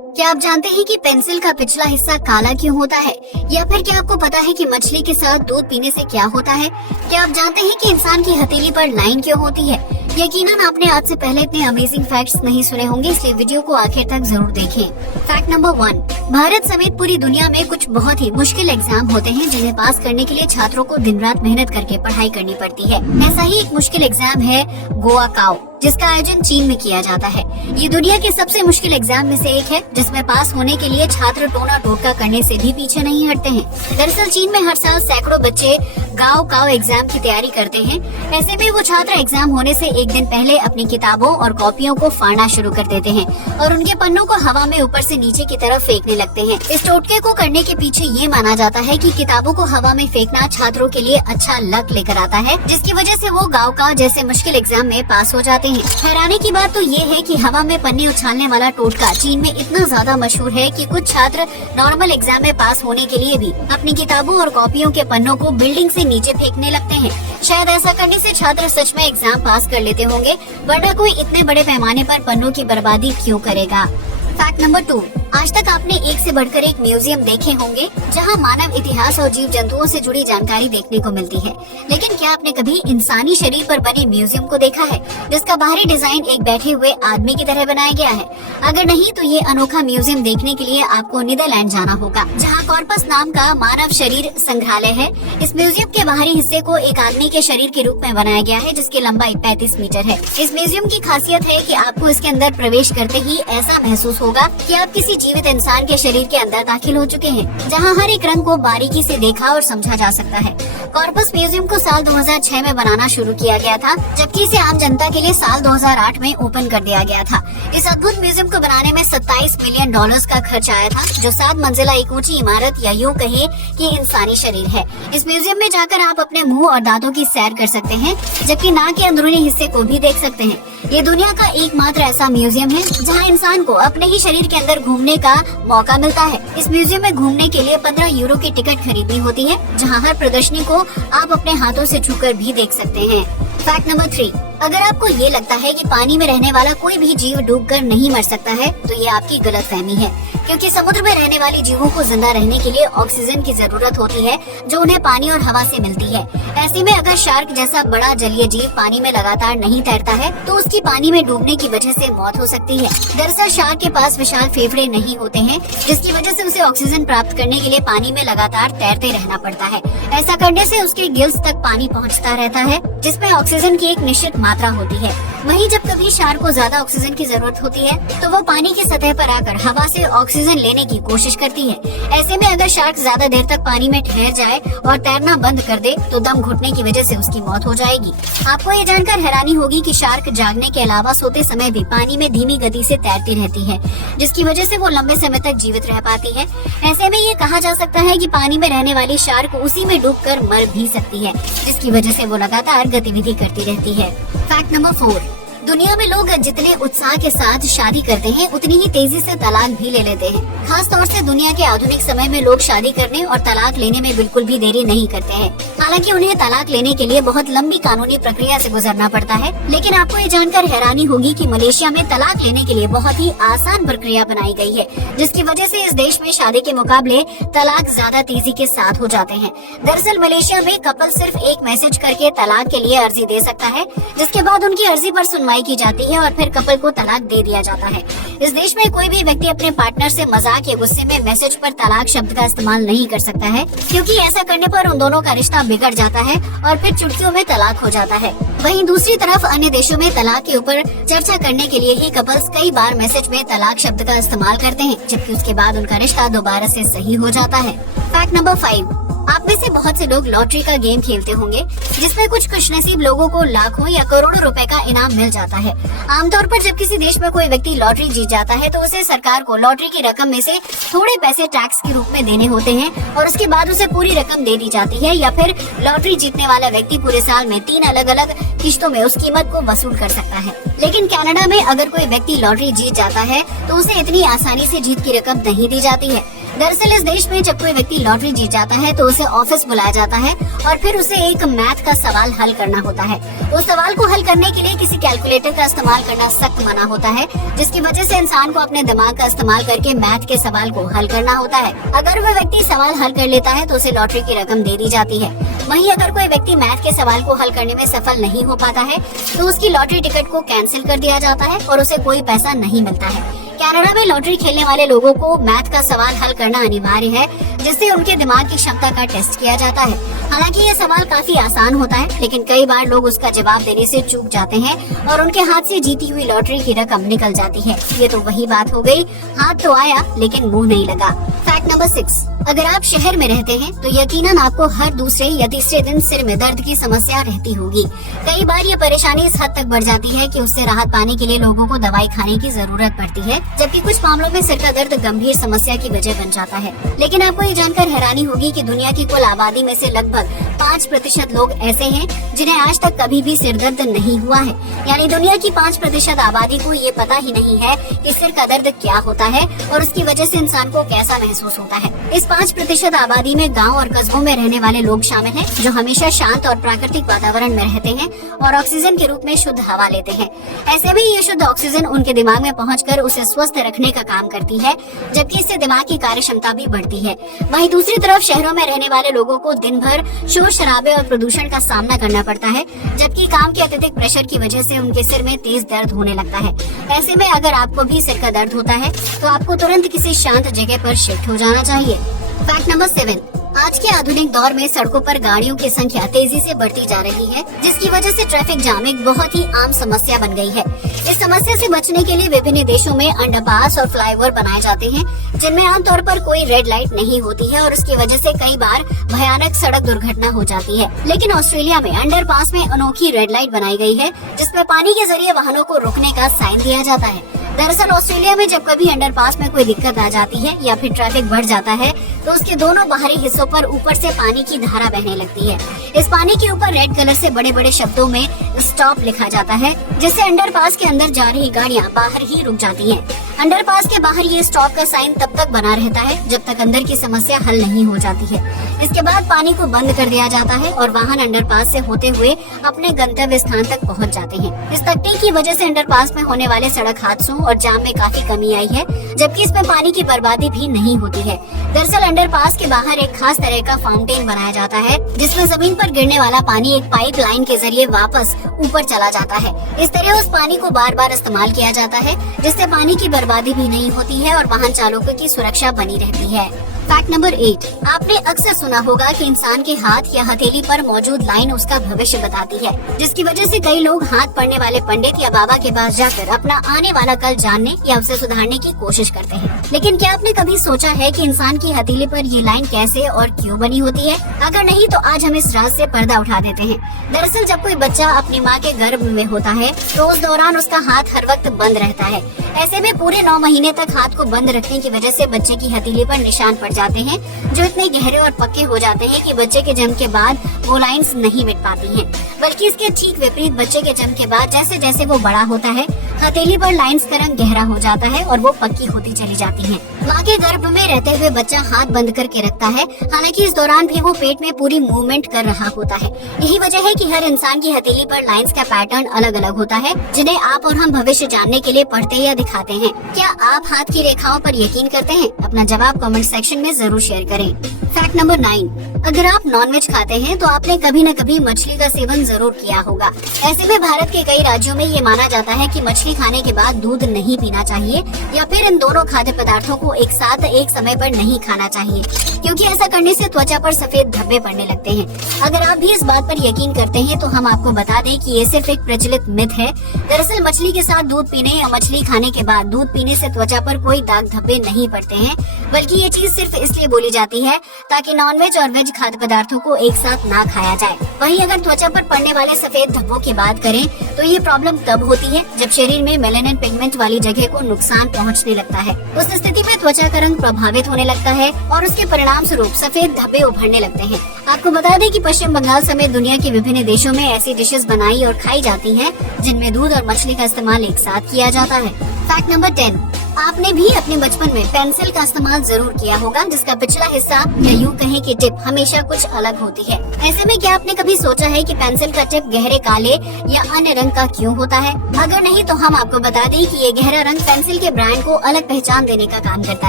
क्या आप जानते हैं कि पेंसिल का पिछला हिस्सा काला क्यों होता है? या फिर क्या आपको पता है कि मछली के साथ दूध पीने से क्या होता है? क्या आप जानते हैं कि इंसान की हथेली पर लाइन क्यों होती है? यकीनन आपने आज से पहले इतने अमेजिंग फैक्ट्स नहीं सुने होंगे, इसलिए वीडियो को आखिर तक जरूर देखें। फैक्ट नंबर 1, भारत समेत पूरी दुनिया में कुछ बहुत ही मुश्किल एग्जाम होते हैं जिन्हें पास करने के लिए छात्रों को दिन रात मेहनत करके पढ़ाई करनी पड़ती है। ऐसा ही एक मुश्किल एग्जाम है गोवा काओ, जिसका आयोजन चीन में किया जाता है। ये दुनिया के सबसे मुश्किल एग्जाम में से एक है, जिसमें पास होने के लिए छात्र टोना टोटका करने से भी पीछे नहीं हटते हैं। दरअसल चीन में हर साल सैकड़ों बच्चे गाओ काओ एग्जाम की तैयारी करते हैं। ऐसे में वो छात्र एग्जाम होने से एक दिन पहले अपनी किताबों और कॉपियों को फाड़ना शुरू कर देते हैं और उनके पन्नों को हवा में ऊपर से नीचे की तरफ फेंकने लगते हैं। इस टोटके को करने के पीछे ये माना जाता है कि किताबों को हवा में फेंकना छात्रों के लिए अच्छा लक लेकर आता है, जिसकी वजह से वो गाओ काओ जैसे मुश्किल एग्जाम में पास हो जाते हैं। हैरानी की बात तो ये है कि हवा में पन्ने उछालने वाला टोटका चीन में इतना ज्यादा मशहूर है कि कुछ छात्र नॉर्मल एग्जाम में पास होने के लिए भी अपनी किताबों और कॉपियों के पन्नों को बिल्डिंग से नीचे फेंकने लगते हैं। शायद ऐसा करने से छात्र सच में एग्जाम पास कर लेते होंगे, वरना कोई इतने बड़े पैमाने पर पन्नों की बर्बादी क्यों करेगा। फैक्ट नंबर 2, आज तक आपने एक से बढ़कर एक म्यूजियम देखे होंगे जहां मानव इतिहास और जीव जंतुओं से जुड़ी जानकारी देखने को मिलती है, लेकिन क्या आपने कभी इंसानी शरीर पर बने म्यूजियम को देखा है जिसका बाहरी डिजाइन एक बैठे हुए आदमी की तरह बनाया गया है? अगर नहीं तो ये अनोखा म्यूजियम देखने के लिए आपको नीदरलैंड जाना होगा, जहाँ कॉर्पस नाम का मानव शरीर संग्रहालय है। इस म्यूजियम के बाहरी हिस्से को एक आदमी के शरीर के रूप में बनाया गया है, जिसकी लंबाई 35 मीटर है। इस म्यूजियम की खासियत है कि आपको इसके अंदर प्रवेश करते ही ऐसा महसूस होगा कि आप किसी जीवित इंसान के शरीर के अंदर दाखिल हो चुके हैं, जहां हर एक रंग को बारीकी से देखा और समझा जा सकता है। कॉर्पस म्यूजियम को साल 2006 में बनाना शुरू किया गया था, जबकि इसे आम जनता के लिए साल 2008 में ओपन कर दिया गया था। इस अद्भुत म्यूजियम को बनाने में $27 मिलियन का खर्च आया था, जो 7 मंजिला एक ऊंची इमारत या यूं कहे कि इंसानी शरीर है। इस म्यूजियम में जाकर आप अपने मुंह और दांतों की सैर कर सकते हैं, जबकि नाक के अंदरूनी हिस्से को भी देख सकते हैं। ये दुनिया का एकमात्र ऐसा म्यूजियम है जहां इंसान को अपने ही शरीर के अंदर घूमने का मौका मिलता है। इस म्यूजियम में घूमने के लिए 15 यूरो की टिकट खरीदनी होती है, जहां हर प्रदर्शनी को आप अपने हाथों से छूकर भी देख सकते हैं। फैक्ट नंबर 3, अगर आपको ये लगता है कि पानी में रहने वाला कोई भी जीव डूबकर नहीं मर सकता है, तो ये आपकी गलतफहमी है, क्योंकि समुद्र में रहने वाले जीवों को जिंदा रहने के लिए ऑक्सीजन की जरूरत होती है, जो उन्हें पानी और हवा से मिलती है। ऐसे में अगर शार्क जैसा बड़ा जलीय जीव पानी में लगातार नहीं तैरता है, तो उसकी पानी में डूबने की वजह से मौत हो सकती है। दरअसल शार्क के पास विशाल फेफड़े नहीं होते हैं, जिसकी वजह से उसे ऑक्सीजन प्राप्त करने के लिए पानी में लगातार तैरते रहना पड़ता है। ऐसा करने से उसके गिल्स तक पानी पहुंचता रहता है, जिसमें ऑक्सीजन की एक निश्चित मात्रा होती है। वहीं जब कभी शार्क को ज्यादा ऑक्सीजन की जरूरत होती है, तो वो पानी की सतह पर आकर हवा से ऑक्सीजन लेने की कोशिश करती है। ऐसे में अगर शार्क ज्यादा देर तक पानी में ठहर जाए और तैरना बंद कर दे, तो दम घुटने की वजह से उसकी मौत हो जाएगी। आपको ये जानकर हैरानी होगी कि शार्क जागने के अलावा सोते समय भी पानी में धीमी गति से तैरती रहती है, जिसकी वजह से वो लंबे समय तक जीवित रह पाती है। ऐसे में ये कहा जा सकता है कि पानी में रहने वाली शार्क उसी में डूबकर मर भी सकती है, जिसकी वजह से वो लगातार गतिविधि करती रहती है। फैक्ट नंबर 4, दुनिया में लोग जितने उत्साह के साथ शादी करते हैं, उतनी ही तेजी से तलाक भी ले लेते हैं। खास तौर से दुनिया के आधुनिक समय में लोग शादी करने और तलाक लेने में बिल्कुल भी देरी नहीं करते हैं। हालांकि उन्हें तलाक लेने के लिए बहुत लंबी कानूनी प्रक्रिया से गुजरना पड़ता है, लेकिन आपको ये जानकर हैरानी होगी कि मलेशिया में तलाक लेने के लिए बहुत ही आसान प्रक्रिया बनाई गई है, जिसकी वजह से इस देश में शादी के मुकाबले तलाक ज्यादा तेजी के साथ हो जाते हैं। दरअसल मलेशिया में कपल सिर्फ एक मैसेज करके तलाक के लिए अर्जी दे सकता है, जिसके बाद उनकी अर्जी पर सुनवाई की जाती है और फिर कपल को तलाक दे दिया जाता है। इस देश में कोई भी व्यक्ति अपने पार्टनर से मजाक या गुस्से में मैसेज पर तलाक शब्द का इस्तेमाल नहीं कर सकता है, क्योंकि ऐसा करने पर उन दोनों का रिश्ता बिगड़ जाता है और फिर चुटकियों में तलाक हो जाता है। वहीं दूसरी तरफ अन्य देशों में तलाक के ऊपर चर्चा करने के लिए ही कपल्स कई बार मैसेज में तलाक शब्द का इस्तेमाल करते हैं, जबकि उसके बाद उनका रिश्ता दोबारा से सही हो जाता है। फैक्ट नंबर 5, आप में से बहुत से लोग लॉटरी का गेम खेलते होंगे, जिसमें कुछ खुशनसीब लोगों को लाखों या करोड़ों रुपए का इनाम मिल जाता है। आमतौर पर जब किसी देश में कोई व्यक्ति लॉटरी जीत जाता है, तो उसे सरकार को लॉटरी की रकम में से थोड़े पैसे टैक्स के रूप में देने होते हैं और उसके बाद उसे पूरी रकम दे दी जाती है, या फिर लॉटरी जीतने वाला व्यक्ति पूरे साल में 3 अलग अलग किश्तों में उस कीमत को वसूल कर सकता है। लेकिन कनाडा में अगर कोई व्यक्ति लॉटरी जीत जाता है, तो उसे इतनी आसानी से जीत की रकम नहीं दी जाती है। दरअसल इस देश में जब कोई व्यक्ति लॉटरी जीत जाता है तो उसे ऑफिस बुलाया जाता है और फिर उसे एक मैथ का सवाल हल करना होता है। उस सवाल को हल करने के लिए किसी कैलकुलेटर का इस्तेमाल करना सख्त मना होता है, जिसकी वजह से इंसान को अपने दिमाग का इस्तेमाल करके मैथ के सवाल को हल करना होता है। अगर वह व्यक्ति सवाल हल कर लेता है तो उसे लॉटरी की रकम दे दी जाती है। वहीं अगर कोई व्यक्ति मैथ के सवाल को हल करने में सफल नहीं हो पाता है तो उसकी लॉटरी टिकट को कैंसिल कर दिया जाता है और उसे कोई पैसा नहीं मिलता है। कनाडा में लॉटरी खेलने वाले लोगों को मैथ का सवाल हल करना अनिवार्य है, जिससे उनके दिमाग की क्षमता का टेस्ट किया जाता है। हालांकि ये सवाल काफी आसान होता है, लेकिन कई बार लोग उसका जवाब देने से चूक जाते हैं और उनके हाथ से जीती हुई लॉटरी की रकम निकल जाती है। ये तो वही बात हो गई, हाथ तो आया लेकिन मुंह नहीं लगा। फैक्ट नंबर 6, अगर आप शहर में रहते हैं तो यकीनन आपको हर दूसरे या तीसरे दिन सिर में दर्द की समस्या रहती होगी। कई बार ये परेशानी इस हद तक बढ़ जाती है कि उससे राहत पाने के लिए लोगों को दवाई खाने की जरूरत पड़ती है, जबकि कुछ मामलों में सिर का दर्द गंभीर समस्या की वजह बन जाता है। लेकिन आपको ये जानकर हैरानी होगी कि दुनिया की कुल आबादी में से लगभग 5% लोग ऐसे हैं जिन्हें आज तक कभी भी सिर दर्द नहीं हुआ है। यानी दुनिया की 5% आबादी को ये पता ही नहीं है कि सिर का दर्द क्या होता है और उसकी वजह से इंसान को कैसा महसूस होता है। इस 5% आबादी में गांव और कस्बों में रहने वाले लोग शामिल हैं, जो हमेशा शांत और प्राकृतिक वातावरण में रहते हैं और ऑक्सीजन के रूप में शुद्ध हवा लेते हैं। ऐसे में ये शुद्ध ऑक्सीजन उनके दिमाग में पहुंचकर उसे स्वस्थ रखने का काम करती है, जबकि इससे दिमाग की कार्य क्षमता भी बढ़ती है। वहीं दूसरी तरफ शहरों में रहने वाले लोगों को दिन भर शोर शराबे और प्रदूषण का सामना करना पड़ता है, जबकि काम के अत्यधिक प्रेशर की वजह से उनके सिर में तेज दर्द होने लगता है। ऐसे में अगर आपको भी सिर का दर्द होता है तो आपको तुरंत किसी शांत जगह पर शिफ्ट हो जाना चाहिए। फैक्ट नंबर 7, आज के आधुनिक दौर में सड़कों पर गाड़ियों की संख्या तेजी से बढ़ती जा रही है, जिसकी वजह से ट्रैफिक जाम एक बहुत ही आम समस्या बन गई है। इस समस्या से बचने के लिए विभिन्न देशों में अंडरपास और फ्लाईओवर बनाए जाते हैं, जिनमें आमतौर पर कोई रेड लाइट नहीं होती है और उसकी वजह से कई बार भयानक सड़क दुर्घटना हो जाती है। लेकिन ऑस्ट्रेलिया में अंडरपास में अनोखी रेड लाइट बनाई गई है, जिसमें पानी के जरिए वाहनों को रुकने का साइन दिया जाता है। दरअसल ऑस्ट्रेलिया में जब कभी अंडरपास में कोई दिक्कत आ जाती है या फिर ट्रैफिक बढ़ जाता है तो उसके दोनों बाहरी हिस्सों पर ऊपर से पानी की धारा बहने लगती है। इस पानी के ऊपर रेड कलर से बड़े बड़े शब्दों में स्टॉप लिखा जाता है, जिससे अंडरपास के अंदर जा रही गाड़ियां बाहर ही रुक जाती हैं। अंडरपास के बाहर ये स्टॉप का साइन तब तक बना रहता है जब तक अंदर की समस्या हल नहीं हो जाती है। इसके बाद पानी को बंद कर दिया जाता है और वाहन अंडरपास से होते हुए अपने गंतव्य स्थान तक पहुंच जाते हैं। इस तकनीक की वजह से अंडरपास में होने वाले सड़क हादसों और जाम में काफी कमी आई है, जबकि इसमें पानी की बर्बादी भी नहीं होती है। दरअसल अंडरपास के बाहर एक खास तरह का फाउंटेन बनाया जाता है, जिसमें जमीन पर गिरने वाला पानी एक पाइप लाइन के जरिए वापस ऊपर चला जाता है। इस तरह उस पानी को बार बार इस्तेमाल किया जाता है, जिससे पानी की बर्बादी भी नहीं होती है और वाहन चालकों की सुरक्षा बनी रहती है। फैक्ट नंबर 8, आपने अक्सर सुना होगा कि इंसान के हाथ या हथेली पर मौजूद लाइन उसका भविष्य बताती है, जिसकी वजह से कई लोग हाथ पढ़ने वाले पंडित या बाबा के पास जाकर अपना आने वाला कल जानने या उसे सुधारने की कोशिश करते हैं। लेकिन क्या आपने कभी सोचा है कि इंसान की हथेली पर ये लाइन कैसे और क्यों बनी होती है? अगर नहीं तो आज हम इस राज से पर्दा उठा देते हैं। दरअसल जब कोई बच्चा अपनी माँ के गर्भ में होता है तो उस दौरान उसका हाथ हर वक्त बंद रहता है। ऐसे में पूरे 9 महीने तक हाथ को बंद रखने की वजह से बच्चे की हथेली पर निशान पड़ जाते हैं, जो इतने गहरे और पक्के हो जाते हैं कि बच्चे के जन्म के बाद वो लाइंस नहीं मिट पाती हैं। बल्कि इसके ठीक विपरीत बच्चे के जन्म के बाद जैसे जैसे वो बड़ा होता है, हथेली पर लाइंस का रंग गहरा हो जाता है और वो पक्की होती चली जाती हैं। माँ के गर्भ में रहते हुए बच्चा हाथ बंद करके रखता है, हालांकि इस दौरान भी वो पेट में पूरी मूवमेंट कर रहा होता है। यही वजह है कि हर इंसान की हथेली पर लाइंस का पैटर्न अलग अलग होता है, जिन्हें आप और हम भविष्य जानने के लिए पढ़ते या दिखाते हैं। क्या आप हाथ की रेखाओं पर यकीन करते हैं? अपना जवाब कमेंट सेक्शन में जरूर शेयर करें। फैक्ट नंबर 9, अगर आप नॉनवेज खाते हैं तो आपने कभी न कभी मछली का सेवन जरूर किया होगा। ऐसे में भारत के कई राज्यों में ये माना जाता है कि मछली खाने के बाद दूध नहीं पीना चाहिए या फिर इन दोनों खाद्य पदार्थों को एक साथ एक समय पर नहीं खाना चाहिए, क्योंकि ऐसा करने से त्वचा पर सफेद धब्बे पड़ने लगते हैं। अगर आप भी इस बात पर यकीन करते हैं तो हम आपको बता दें कि ये सिर्फ एक प्रचलित मिथ है। दरअसल मछली के साथ दूध पीने या मछली खाने के बाद दूध पीने से त्वचा पर कोई दाग धब्बे नहीं पड़ते हैं, बल्कि ये चीज सिर्फ इसलिए बोली जाती है ताकि नॉनवेज और वेज खाद्य पदार्थों को एक साथ ना खाया जाए। वहीं अगर त्वचा पर पड़ने वाले सफेद धब्बों की बात करें तो ये प्रॉब्लम तब होती है जब शरीर में मेलानिन पिगमेंट वाली जगह को नुकसान पहुंचने लगता है। उस स्थिति में त्वचा का रंग प्रभावित होने लगता है और उसके परिणाम स्वरूप सफेद धब्बे उभरने लगते हैं। आपको बता दें कि पश्चिम बंगाल समेत दुनिया के विभिन्न देशों में ऐसी डिशेस बनाई और खाई जाती हैं, जिनमें दूध और मछली का इस्तेमाल एक साथ किया जाता है। फैक्ट नंबर 10, आपने भी अपने बचपन में पेंसिल का इस्तेमाल जरूर किया होगा, जिसका पिछला हिस्सा या यूँ कहें कि टिप हमेशा कुछ अलग होती है। ऐसे में क्या आपने कभी सोचा है कि पेंसिल का टिप गहरे काले या अन्य रंग का क्यों होता है? अगर नहीं तो हम आपको बता दें कि ये गहरा रंग पेंसिल के ब्रांड को अलग पहचान देने का काम करता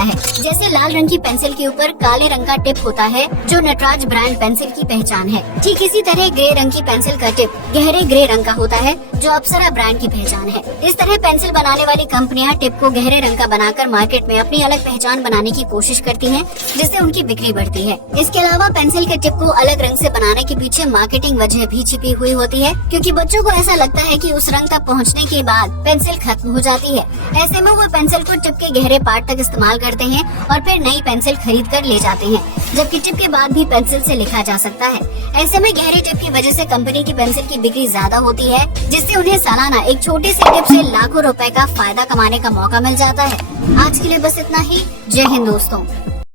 है। जैसे लाल रंग की पेंसिल के ऊपर काले रंग का टिप होता है, जो नटराज ब्रांड पेंसिल की पहचान है। ठीक इसी तरह ग्रे रंग की पेंसिल का टिप गहरे ग्रे रंग का होता है, जो अप्सरा ब्रांड की पहचान है। इस तरह पेंसिल बनाने वाली कंपनियां टिप को गहरे रंग का बनाकर मार्केट में अपनी अलग पहचान बनाने की कोशिश करती हैं, जिससे उनकी बिक्री बढ़ती है। इसके अलावा पेंसिल के टिप को अलग रंग से बनाने के पीछे मार्केटिंग वजह भी छिपी हुई होती है, क्योंकि बच्चों को ऐसा लगता है कि उस रंग तक पहुंचने के बाद पेंसिल खत्म हो जाती है। ऐसे में वो पेंसिल को टिप के गहरे पार्ट तक इस्तेमाल करते हैं और फिर नई पेंसिल खरीद कर ले जाते हैं, जबकि टिप के बाद भी पेंसिल से लिखा जा सकता है। ऐसे में गहरे टिप की वजह से कंपनी की पेंसिल की बिक्री ज्यादा होती है, जिससे उन्हें सालाना एक छोटे से टिप से लाखों रुपए का फायदा कमाने का मौका मिल जाता है। आज के लिए बस इतना ही। जय हिंद दोस्तों।